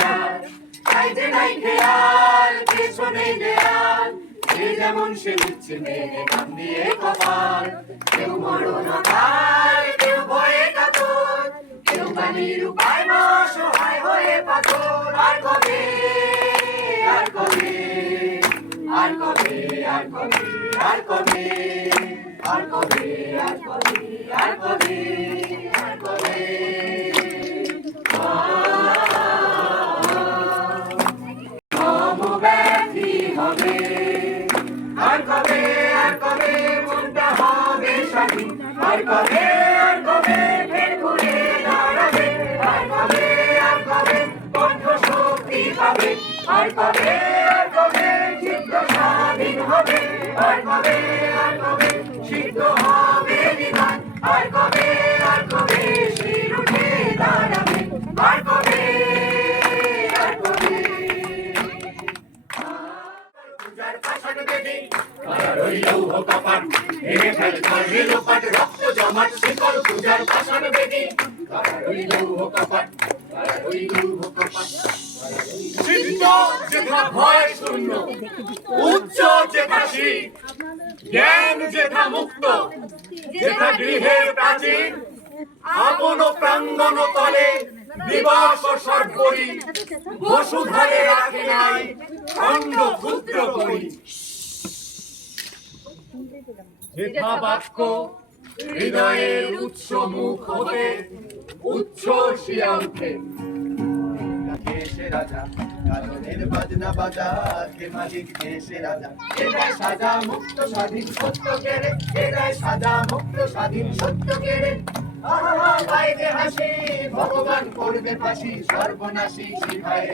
বাজার তাই যে নাই খেয়াল পেছনে দেয়াল যে যেমন সে উঠছে মেরে গান দিয়ে কপাল কেউ মরণ কাল কেউ ভয়ে কাতর কেউ গানির উপায় না সহায় হয়ে পাথর আর কবে আর কবে আর কবে আর কবে আর কবে আর কবে আর কবে আর কবে আর কবে ব্যথি হবে আর কবে মনটা হবে স্বাধীন আর কবে ফের ঘুরে দাঁড়াবে আর কবে কণ্ঠ শক্তি পাবে আর কবে চিত্ত স্বাধীন হবে আর কবে সিদ্ধ হবে বিধান আর কবে শির উঠে দাঁড়াবে আর কবে পূজার পাষাণ বেদী কারা রইল কপাট ভেঙে ফেল করবে লোপাট রক্ত জমাট শিকল পূজার পাষাণ বেদী কারা রইল কপাট সিদ্ধ যেথা ভয় শূন্য উচ্চ যেথা শীত জ্ঞান যেথা মুক্ত যেথা গৃহের প্রাচীন আপন প্রাঙ্গণ তলে দিবস সর্বরি বসুধারে রাখে নাই খণ্ড ক্ষুদ্র করি যেথা বাক্য হৃদয়ের উৎস মুখ হতে উচ্ছ্বসিয়া ওঠে দেশে রাজা কারণের বাজনা বাজা কে মালিক দেশে রাজা এরাই সাজা মুক্ত স্বাধীন সত্য কেড়ে এরাই সাজা মুক্ত স্বাধীন সত্য কেড়ে আহা বাইরে হাসি ভগবান করবে ফাঁসি সর্বনাশী সিংহায়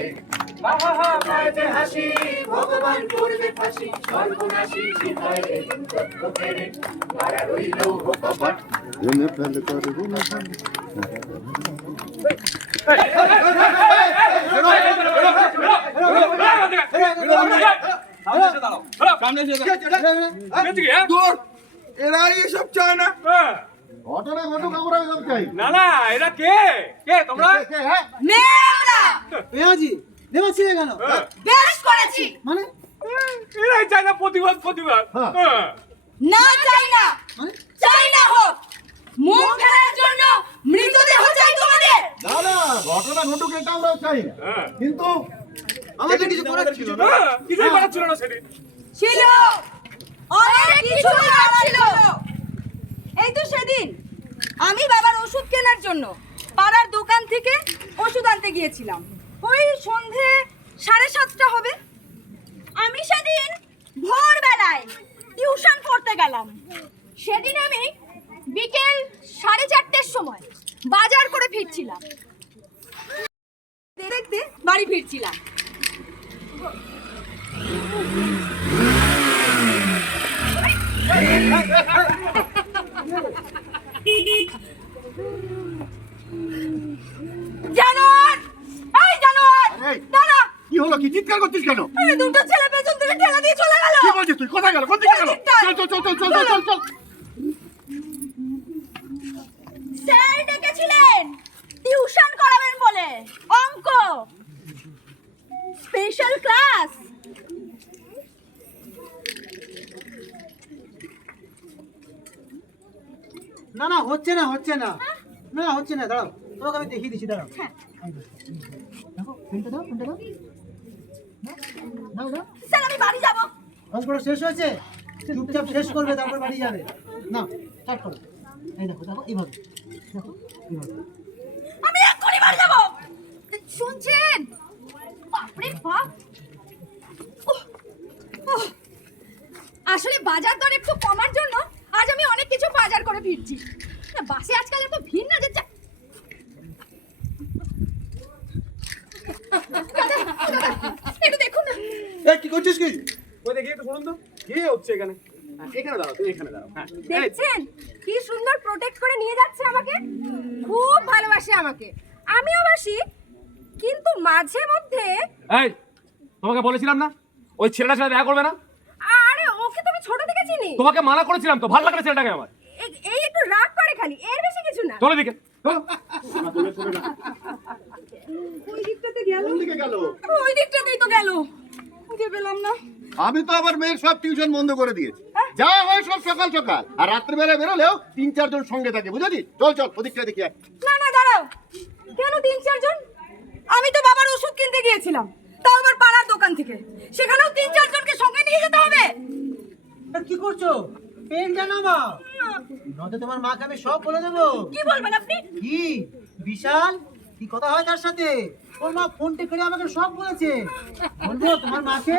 আহা বাইরে হাসি ভগবান করবে ফাঁসি সর্বনাশী সিংহায় সত্য কেড়ে কারা রইল কপাট এরা এসব চায় না ঘটনা ঘটুক আমরা এসব চাই না না এরা কে কে তোমরা পেঁয়াজি নেমাচ্ছিলে কেন? বেশ করেছি মানে এরাই চাই না প্রতিবাদ হ্যাঁ। না চাই না মানে চাই না হোক মুখ ফেরার জন্য মৃতদেহ চাই তোমাদের না না ঘটনা ঘটুক এটা আমরা চাই না হ্যাঁ। কিন্তু আমাদের কিছু করার ছিল না। হ্যাঁ, কিছুই করার ছিল না সেদিন ছিল অনেক কিছু করার ছিল এই তো সেদিন আমি বাবার ওষুধ কেনার জন্য পাড়ার দোকান থেকে ওষুধ আনতে গিয়েছিলাম ওই সন্ধে 7:30 হবে আমি সেদিন ভোরবেলায় টিউশন পড়তে গেলাম সেদিন আমি বিকেল 4:30টার সময় বাজার করে ফিরছিলাম দেখতে বাড়ি ফিরছিলাম জানোয়ার এই জানোয়ার এই। দাঁড়া কি হলো কি চিৎকার করছিস কেন এই দুটো ছেলে পেছন থেকে ঠেলা দিয়ে চলে গেল কি বলছিস তুই কোথায় গেল কোন দিকে গেল চল চল চল চল চল চল চল স্যার ডেকেছিলেন টিউশন করাবেন বলে অঙ্ক স্পেশাল ক্লাস না না হচ্ছে না হচ্ছে না দাঁড়াও তোমাকে আমি দেখিয়ে দিচ্ছি দাঁড়াও হ্যাঁ। দেখো ফোনটা দাও দাও দাও স্যার আমি বাড়ি যাব অঙ্কটা শেষ হয়েছে চুপচাপ শেষ করবে তারপর বাড়ি যাবে না স্টার্ট করো এই দেখো এইভাবে দেখো এইভাবে আমি এক্ষুনি বাড়ি যাব শুনছেন বাপরে বাপ উহ, উহ। আসলে বাজার দর একটু কমার জন্য আজ আমি অনেক কিছু বাজার করে ফিরছি বাসে আজকাল এত ভিড় না যে একটু দেখুন না এই কি করছিস কি ওই দেখি একটু শুনুন তো কি হচ্ছে এখানে এখানে দাঁড়াও তুমি এখানে দাঁড়াও হ্যাঁ দেখছেন কি সুন্দর প্রোটেক্ট করে নিয়ে যাচ্ছে আমাকে খুব ভালোবাসে আমাকে আমিও বাসি কিন্তু মাঝে মধ্যে এই তোমাকে বলেছিলাম না ওই ছেলেটার সাথে দেখা করবে না আরে ওকে তো আমি ছোট থেকে চিনি তোমাকে মানা করেছিলাম তো ভালো লাগে না ছেলেটাকে আমার এই একটু রাগ করে খালি এর বেশি কিছু না চলো দিকে ওই দিকটাতে গেল, কোন দিকে গেল? ওই দিকটাতেই তো গেল, খুঁজে পেলাম না। আমি তো আবার মেয়ের সব টিউশন বন্ধ করে দিয়েছি, যা হয় সব সকাল সকাল, আর রাত্রিবেলা বেরোলেও 3-4 জন সঙ্গে থাকে, বুঝেছিস? চল চল ওদিকটা দেখি আয়। না না দাঁড়াও, কেন 3-4 জন? আমি তো বাবার ওষুধ কিনতে গিয়েছিলাম, তাও আবার পাড়ার দোকান থেকে, সেখানেও 3-4 জনকে সঙ্গে নিয়ে যেতে হবে? আর কি করছো? পেন জানো মা, নয়তো তোমার মাকে আমি সব বলে দেবো। কি বলবেন আপনি? কি বিশাল, কি কথা হয় তার সাথে? ওর মা ফোনটা করে আমাকে সব বলেছে। বলবো তোমার মাকে?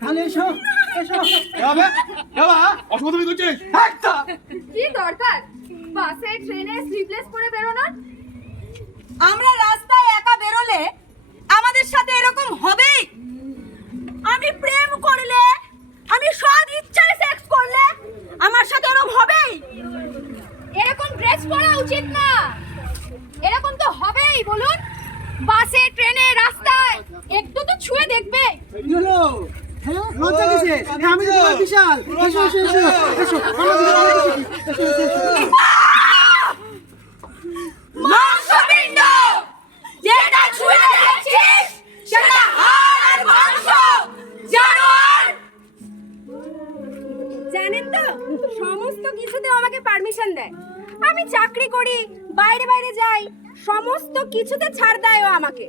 তাহলে এসো এসো। হবে এবা অসুবিধা কি করছিস? একটা কি দরকার বাসে ট্রেনে স্লিপলেস পরে বেরোনোর? আমরা রাস্তায় একা বেরোলে আমাদের সাথে এরকম হবেই। আমি প্রেম করলে, আমি সৎ ইচ্ছায় সেক্স করলে আমার সাথে এরকম হবেই। এরকম ড্রেস পরা উচিত না, এরকম তো হবেই। বলুন, বাসে ট্রেনে রাস্তায় একটু তো ছুঁয়ে দেখবে। কি হলো? হ্যাঁ লজ্জা কিসে? আমি তো তোমার বিশাল। এসো এসো এসো এসো আমার দিকে এসো এসো এসো। মাংসপিণ্ড যেটা ছুঁয়ে দেখছিস সেটা হাড় আর মাংস, জানোয়ার। জানেন তো, সমস্ত কিছুতে আমাকে পারমিশন দেয়। আমি চাকরি করি, বাইরে বাইরে যাই, সমস্ত কিছুতে ছাড় দেয় ও আমাকে।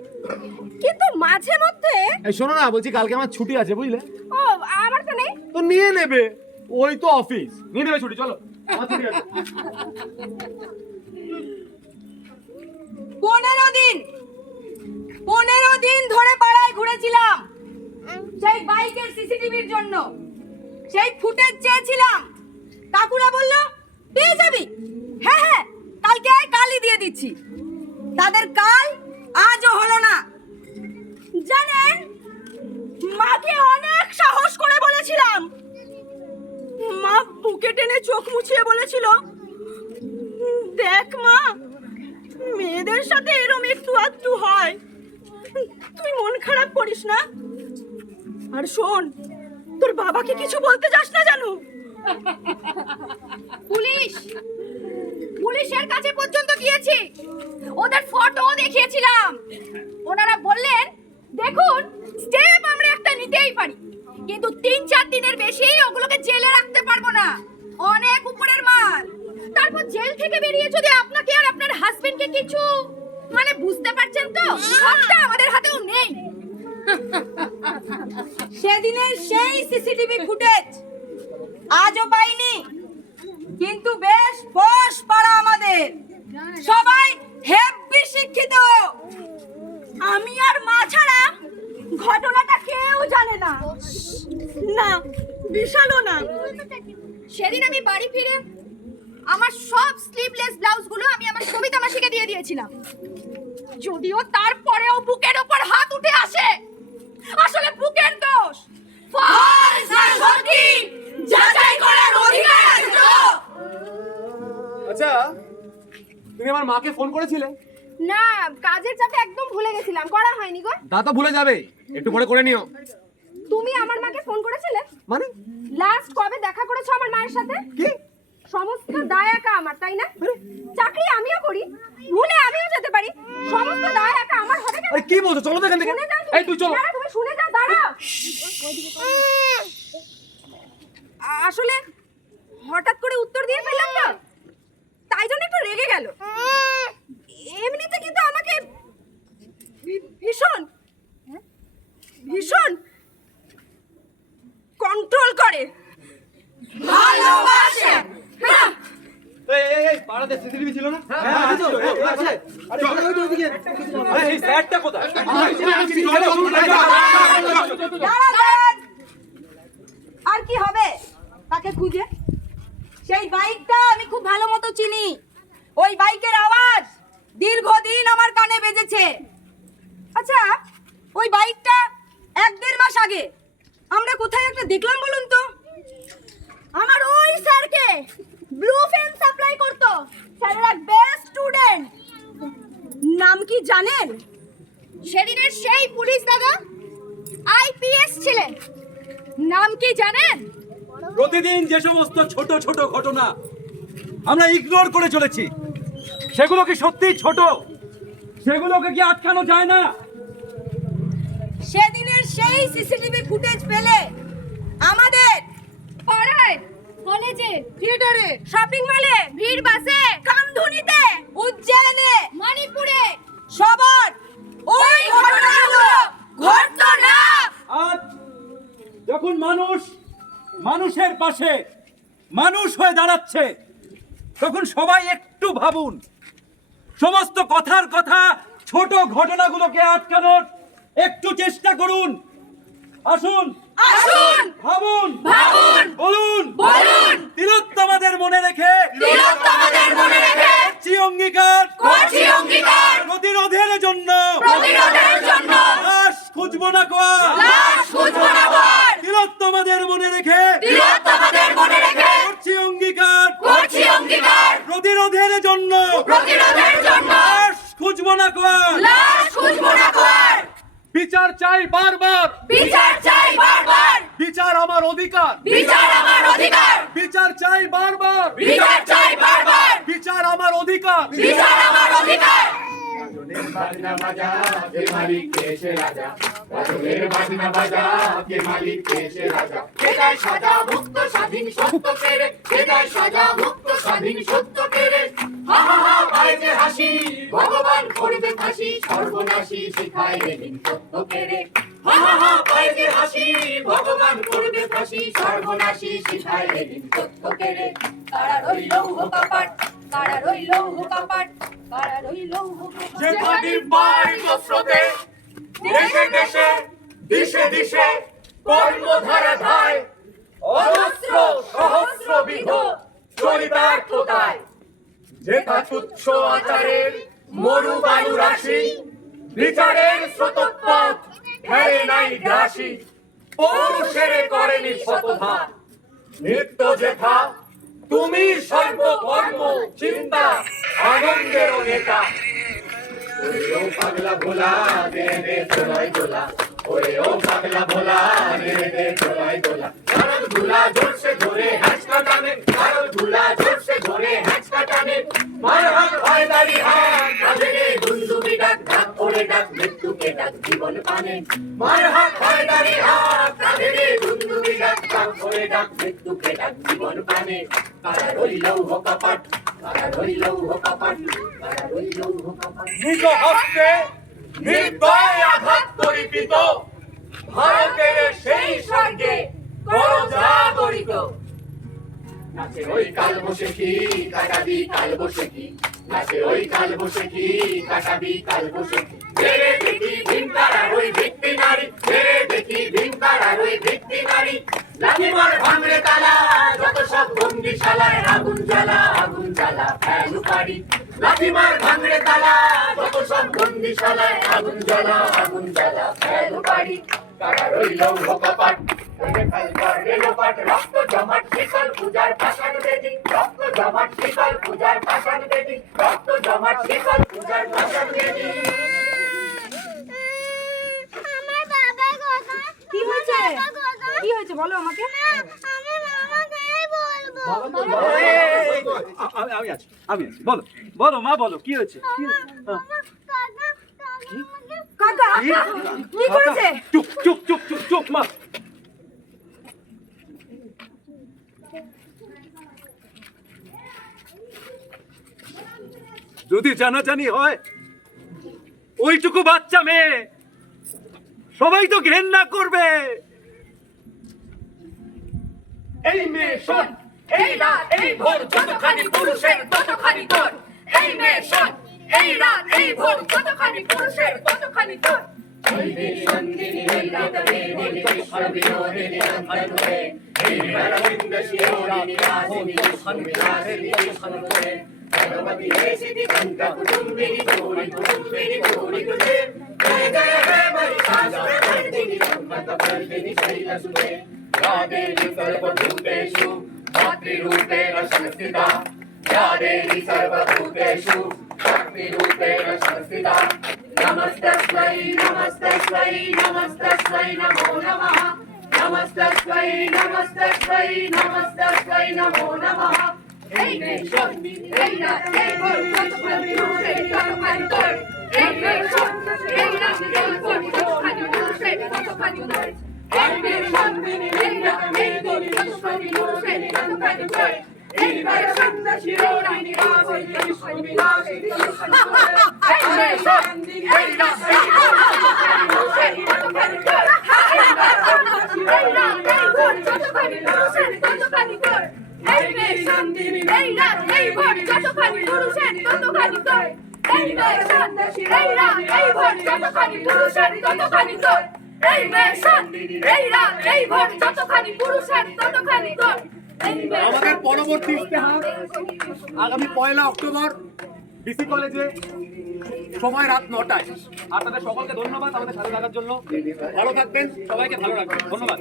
কিন্তু মাঝে মধ্যে, এই শোনো না, বলছি কালকে আমার ছুটি আছে বুঝলে? ও আমার তো নেই। তো নিয়ে নেবে, ওই তো অফিস নিয়ে নেবে ছুটি, চলো আমার ছুটি আছে। 15 দিন ধরে পাড়ায় ঘুরেছিলাম সেই বাইকের সিসিটিভির জন্য। সেই ফুটেজ চেয়েছিলাম, কাকুরা বলল পেয়ে যাবি। হ্যাঁ হ্যাঁ, কালকে আয়, কালই দিয়ে দিচ্ছি। তাদের কাল আজও হলো না। জানেন, মাকে অনেক সাহস করে বলেছিলাম। মা বুকে টেনে চোখ মুছিয়ে বলেছিল, দেখ মা, মেয়েদের সাথে এরম একটু আধটু হয়, তুই মন খারাপ করিস না। আর শোন, তোর বাবাকে কিছু বলতে যাস না জানো। পুলিশের কাছে পর্যন্ত গিয়েছি, ওদের ফটো দেখিয়েছিলাম। ওনারা বললেন, দেখুন স্টেপ আমরা একটা নিতেই পারি, কিন্তু 3-4 দিনের বেশি ওগুলোকে জেলে রাখতে পারবো না, অনেক উপরের মাল। তারপর জেল থেকে বেরিয়ে যদি আপনাকে আর আপনার হাজবেন্ডকে কিছু, মানে বুঝতে পারছেন তো, সবটা আমাদের হাতেও নেই। সেদিনের সেই সিসিটিভি ফুটেজ আজও পাইনি, কিন্তু বেশ ফোর্স পাড়া আমাদের, সবাই হেভি শিক্ষিত। আমি আর মা ছাড়া ঘটনাটা কেউ জানে না, না বিশালও না। সেদিন আমি বাড়ি ফিরে আমার সব স্লিভলেস ব্লাউজগুলো আমি আমার সবিতা মাসিকে দিয়ে দিয়েছিলাম, যদিও তারপরেও বুকের ওপর হাত উঠে আসে। আসলে বুকের দোষ, ফলস আর সত্যি যাচাই করার অধিকার আছে তো। আচ্ছা, তুমি আমার মাকে ফোন করেছিলে? না, কাজের চাপে একদম ভুলে গেছিলাম, করা হয়নি গো। তা তো ভুলে যাবে, একটু পরে করে নিও। তুমি আমার মাকে ফোন করেছিলে? মানে লাস্ট কবে দেখা করেছো আমার মায়ের সাথে? কি? সমস্ত দায় একা আমার, তাই না? চাকরি আমিও করি, ভুলে আমিও যেতে পারি, সমস্ত দায় একা আমার হবে কেন? আরে কি বলছো, চলো তো এখান থেকে। শুনে যাও তুমি। এই তুই চলো। দাঁড়াও, তুমি শুনে যাও, দাঁড়াও। আসলে হঠাৎ করে উত্তর দিয়ে ফেললাম তো, তাই জন্য একটু রেগে গেল। এমনিতে কিন্তু আমাকে ভীষণ ভীষণ কন্ট্রোল করে, ভালোবাসে। হ্যাঁ, এই পাড়াতে সিসিটিভি ছিল না? হ্যাঁ আছে তো, আছে। আরে ওই তো ওদিকে। আরে এই স্যারটা কোথায়? দাঁড়ান। আর কি হবে তাকে খুঁজে? সেই বাইকটা আমি খুব ভালো মতো চিনি, ওই বাইকের আওয়াজ দীর্ঘদিন আমার কানে বেজেছে। আচ্ছা, ওই বাইকটা 1-1.5 মাস আগে আমরা কোথায় একটা দেখলাম বলুন তো? আমার ওই স্যারকে ব্লু পেন সাপ্লাই করতো, স্যারের এক বেস্ট স্টুডেন্ট। নাম কি জানেন? সেদিনের সেই পুলিশ দাদা আইপিএস ছিলেন। নাম কি জানেন? প্রতিদিন যে সমস্ত ছোট ছোট ঘটনা আমরা ইগনোর করে চলেছি, সেগুলো কি সত্যি ছোট? সেগুলোকে কি আটকানো যায় না? সেদিনের সেই সিসিটিভি ফুটেজ পেলে আমাদের পাড়ায়, কলেজে, থিয়েটারে, শপিং মলে, ভিড় বাসে, কামধুনিতে, উজ্জয়নে, মণিপুরে সবার ওই ঘটনাগুলো ঘটতো না। আজ যখন মানুষ মানুষের পাশে মানুষ হয়ে দাঁড়াচ্ছে, তখন সবাই একটু ভাবুন, সমস্ত কথার কথা ছোট ঘটনাগুলোকে আটকানোর একটু চেষ্টা করুন। আসুন আসুন, ভাবুন ভাবুন, বলুন বলুন, তিলোত্তমাদের মনে রেখে তিলোত্তমাদের মনে রেখে করছি অঙ্গীকার, করছি অঙ্গীকার, প্রতিরোধের জন্য প্রতিরোধের জন্য লাশ খুঁজবো না কোয়া, লাশ খুঁজবো না আর। তিলোত্তমাদের মনে রেখে তিলোত্তমাদের মনে রেখে করছি অঙ্গীকার, করছি অঙ্গীকার, প্রতিরোধের জন্য প্রতিরোধের জন্য লাশ খুঁজবো না কোয়া। লাশ খুঁজবো না আর। বিচার চাই বারবার, বিচার চাই বারবার, বিচার আমার অধিকার, বিচার আমার অধিকার, বিচার চাই বারবার, বিচার চাই বারবার, বিচার আমার অধিকার। বিচার আমার অধিকার। গাজনের বাজনা বাজা কে মালিক দেশে রাজা, গাজনের বাজনা বাজা কে মালিক দেশে রাজা, কে দেয় সাজা মুক্ত স্বাধীন সত্য পেরে, কে দেয় সাজা মুক্ত স্বাধীন সত্য পেরে। হা হা হা পায় যে হাসি, ভগবান করবে ফাঁসি, সর্বনাশী শিখায় লেনিন সত্য পেরে। হা হা হা পায় যে হাসি, ভগবান করবে ফাঁসি, সর্বনাশী শিখায় লেনিন সত্য পেরে। কারা রইল কপাট, কারা রইল কপাট, কারা রইল যে মাটির বাইর স্রোতে দেশে দেশে দিশে দিশে কর্মধারা ধায়, অজস্র সহস্র বিধ চরিতার্থতায়, যেথা তুচ্ছ আচারের মরু বায়ু রাশি, বিচারের স্রোতপথ ফেরে নাই গ্রাসী, পৌরুষের করেনি শতধা, নিত্য যেথা তুমি সর্বকর্ম চিন্তা আনন্দের নেতা। ওরে ও পাগলা ভোলা দে দে দোলাই দোলা, ওরে ও পাগলা ভোলা দে দে দোলাই দোলা, কারণ ধুলা জোরসে ধরে হ্যাঁচকা টানে, কারণ ধুলা জোরসে ধরে হ্যাঁচকা টানে। মার হাত হয় দাড়ি হাত কাঁধে রে দুন্দুবি ডাক, ডাক করে ডাক মৃত্যুকে ডাক জীবন পানে। মার হাত হয় দাড়ি হাত কাঁধে রে দুন্দুবি ডাক, ডাক করে ডাক মৃত্যুকে ডাক জীবন পানে। কারা রইল কপাট, কারা রইল কপাট, কারা রইল কপাট। নিজ হস্তে নির্দয় আঘাত করিপিত, ভারতের সেই স্বর্গে করো জাগরিত। নাচে ওই কাল বসেছি কাটাবি কাল বসেছি, নাচে ওই কাল বসেছি কাটাবি কাল বসেছি। ছেড়ে দেখি ভিন্তারার ওই ভিত্তি নারী, ছেড়ে দেখি ভিন্তারার ওই ভিত্তি নারী। লাঠিমার ভাঙড়ে তালা যত সব বন্দিশালায়, আগুন জ্বালা আগুন জ্বালা ফেলু পারি। লাঠিমার ভাঙড়ে তালা যত সব বন্দিশালায়, আগুন জ্বালা আগুন জ্বালা ফেলু পারি। কারা রইল কপাট, রক্ত জমাট শিকল পূজার পাষাণ বেদি, রক্ত জমাট শিকল পূজার পাষাণ বেদি, রক্ত জমাট শিকল পূজার পাষাণ বেদি। আমার বাবা কোথায়? কি হয়েছে? বাবা কোথায়? কি হয়েছে বলো আমাকে। আমি মামাকেই বলবো। আমি আছি, আমি আছি, বলো বলো মা, বলো কি হয়েছে, কি হয়েছে? কাকা কি করেছে? চুপ চুপ চুপ চুপ চুপ মা। যদি জানাজানি হয়, ওইটুকু বাচ্চা মেয়ে সবাই তো ঘেন্না করবে। এই মেয়ে শোন, এই রাত এই ভোর যতখানি পুরুষের ততখানি তোর। এই মেয়ে শোন, এই রাত এই ভোর যতখানি পুরুষের ততখানি তোর। এই মেয়ে সঙ্গিনী এই রাত এই ভোর বিশ্ব বিনোদিনী অন্তরে, এই মেরবিন্দ শিরোরিণী রাজিনী বিশ্ববিলাসিনী বিষ্ণুরে। ভগবতী হে সিদ্ধি গঙ্গা কুটুম্বিনী গৌরী কুটুম্বিনী গৌরী কুটে, জয় জয় হে মহিষাসুরমর্দিনী সম্পদবর্ধিনী শৈলসুতে। या देवी सर्वभूतेषु मातृरूपेण संस्थिता, या देवी सर्वभूतेषु शक्तिरूपेण संस्थिता। नमस्तस्मै नमस्तस्मै नमस्तस्मै नमो नमः, नमस्तस्मै नमस्तस्मै नमस्तस्मै नमो नमः। এই মেয়ে শোন, এই রাত এই ভোর যতখানি পুরুষের ততখানি তোর। এই মেয়ের সন্তান এই রাত এই ভোর যতখানি পুরুষের ততখানি নয় এই মেয়ের সন্তান এই রাত এই ভোর যতখানি পুরুষের ততখানি নয় এই মেয়ের সন্তান এই রাত এই ভোর যতখানি পুরুষের ততখানি নয় এই মেয়ের সন্তান এই রাত এই ভোর যতখানি পুরুষের ততখানি নয় এই মেয়ের সন্তান এই রাত এই ভোর যতখানি পুরুষের ততখানি নয় এই মেয়ের সন্তান এই রাত এই ভোর যতখানি পুরুষের ততখানি নয় এই মেয়ের সন্তান এই রাত এই ভোর যতখানি পুরুষের ততখানি নয় এই মেয়ের সন্তান এই রাত এই ভোর যতখানি পুরুষের ততখানি নয় আমাদের পরবর্তী ইস্তেহার আগামী 1 অক্টোবর ডিসি কলেজে সময় রাত 9টায়। আপনাদের সকলকে ধন্যবাদ আমাদের সাথে থাকার জন্য। ভালো থাকবেন, সবাইকে ভালো রাখবেন। ধন্যবাদ।